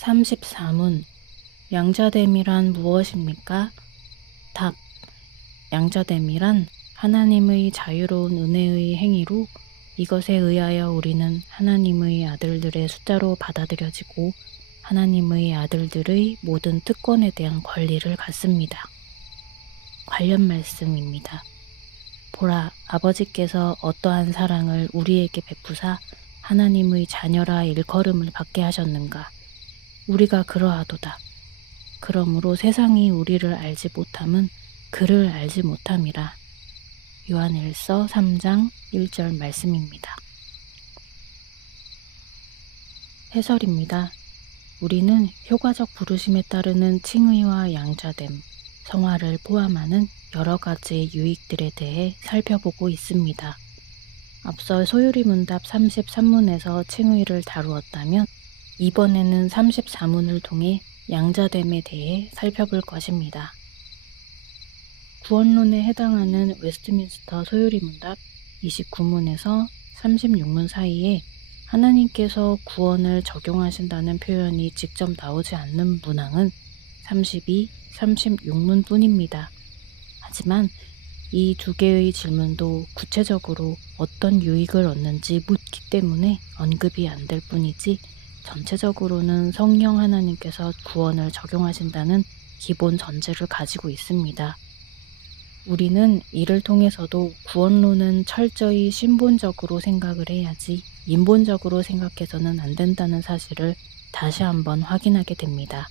(34문) 양자됨이란 무엇입니까? 답. 양자됨이란 하나님의 자유로운 은혜의 행위로 이것에 의하여 우리는 하나님의 아들들의 숫자로 받아들여지고 하나님의 아들들의 모든 특권에 대한 권리를 갖습니다. 관련 말씀입니다. 보라, 아버지께서 어떠한 사랑을 우리에게 베푸사 하나님의 자녀라 일컬음을 받게 하셨는가? 우리가 그러하도다. 그러므로 세상이 우리를 알지 못함은 그를 알지 못함이라. 요한일서 3장 1절 말씀입니다. 해설입니다. 우리는 효과적 부르심에 따르는 칭의와 양자됨, 성화를 포함하는 여러 가지 유익들에 대해 살펴보고 있습니다. 앞서 소요리 문답 33문에서 칭의를 다루었다면 이번에는 34문을 통해 양자됨에 대해 살펴볼 것입니다. 구원론에 해당하는 웨스트민스터 소요리 문답 29문에서 36문 사이에 하나님께서 구원을 적용하신다는 표현이 직접 나오지 않는 문항은 32, 36문 뿐입니다. 하지만 이 두 개의 질문도 구체적으로 어떤 유익을 얻는지 묻기 때문에 언급이 안 될 뿐이지 전체적으로는 성령 하나님께서 구원을 적용하신다는 기본 전제를 가지고 있습니다. 우리는 이를 통해서도 구원론은 철저히 신본적으로 생각을 해야지 인본적으로 생각해서는 안 된다는 사실을 다시 한번 확인하게 됩니다.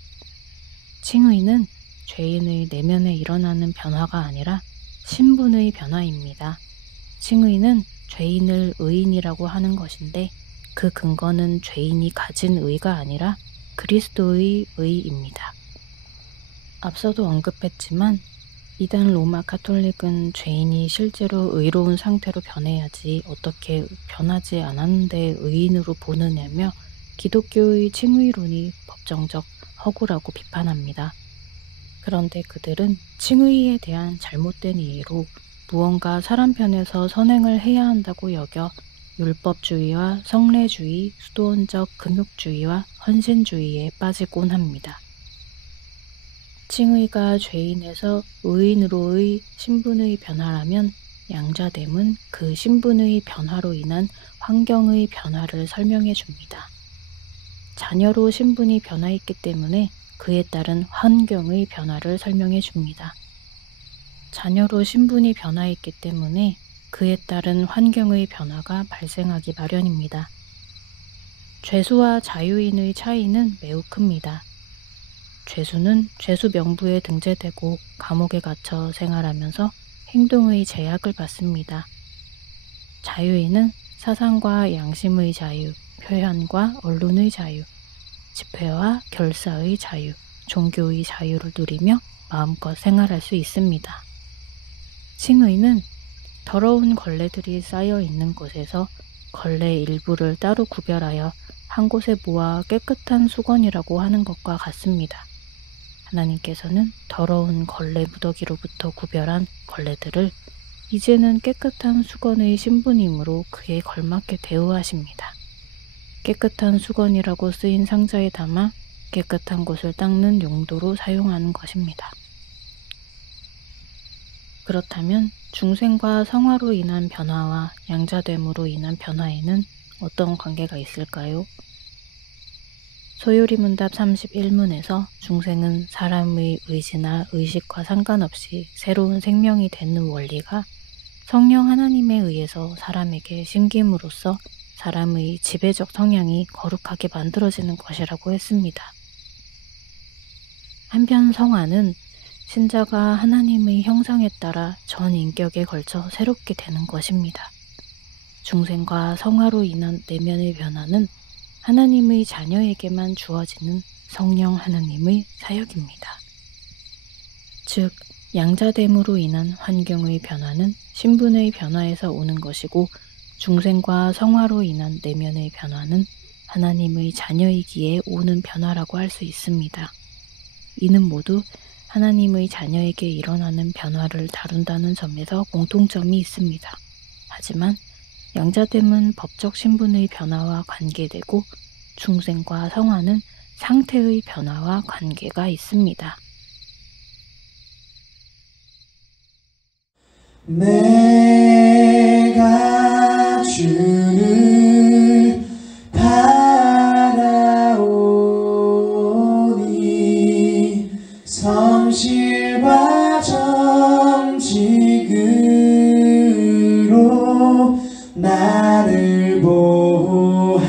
칭의는 죄인의 내면에 일어나는 변화가 아니라 신분의 변화입니다. 칭의는 죄인을 의인이라고 하는 것인데 그 근거는 죄인이 가진 의가 아니라 그리스도의 의입니다. 앞서도 언급했지만 이단 로마 카톨릭은 죄인이 실제로 의로운 상태로 변해야지 어떻게 변하지 않았는데 의인으로 보느냐며 기독교의 칭의론이 법정적 허구라고 비판합니다. 그런데 그들은 칭의에 대한 잘못된 이해로 무언가 사람 편에서 선행을 해야 한다고 여겨 율법주의와 성례주의, 수도원적 금욕주의와 헌신주의에 빠지곤 합니다. 칭의가 죄인에서 의인으로의 신분의 변화라면 양자됨은 그 신분의 변화로 인한 환경의 변화를 설명해 줍니다. 자녀로 신분이 변화했기 때문에 그에 따른 환경의 변화를 설명해 줍니다. 자녀로 신분이 변화했기 때문에 그에 따른 환경의 변화가 발생하기 마련입니다. 죄수와 자유인의 차이는 매우 큽니다. 죄수는 죄수 명부에 등재되고 감옥에 갇혀 생활하면서 행동의 제약을 받습니다. 자유인은 사상과 양심의 자유, 표현과 언론의 자유, 집회와 결사의 자유, 종교의 자유를 누리며 마음껏 생활할 수 있습니다. 칭의는 더러운 걸레들이 쌓여 있는 곳에서 걸레 일부를 따로 구별하여 한 곳에 모아 깨끗한 수건이라고 하는 것과 같습니다. 하나님께서는 더러운 걸레 무더기로부터 구별한 걸레들을 이제는 깨끗한 수건의 신분이므로 그에 걸맞게 대우하십니다. 깨끗한 수건이라고 쓰인 상자에 담아 깨끗한 곳을 닦는 용도로 사용하는 것입니다. 그렇다면 중생과 성화로 인한 변화와 양자됨으로 인한 변화에는 어떤 관계가 있을까요? 소요리 문답 31문에서 중생은 사람의 의지나 의식과 상관없이 새로운 생명이 되는 원리가 성령 하나님에 의해서 사람에게 심김으로써 사람의 지배적 성향이 거룩하게 만들어지는 것이라고 했습니다. 한편 성화는 신자가 하나님의 형상에 따라 전 인격에 걸쳐 새롭게 되는 것입니다. 중생과 성화로 인한 내면의 변화는 하나님의 자녀에게만 주어지는 성령 하나님의 사역입니다. 즉, 양자됨으로 인한 환경의 변화는 신분의 변화에서 오는 것이고 중생과 성화로 인한 내면의 변화는 하나님의 자녀이기에 오는 변화라고 할 수 있습니다. 이는 모두 하나님의 자녀에게 일어나는 변화를 다룬다는 점에서 공통점이 있습니다. 하지만 양자됨은 법적 신분의 변화와 관계되고 중생과 성화는 상태의 변화와 관계가 있습니다. 내가 주를 바라오니 성실과 정직으로 나를 보호하소서.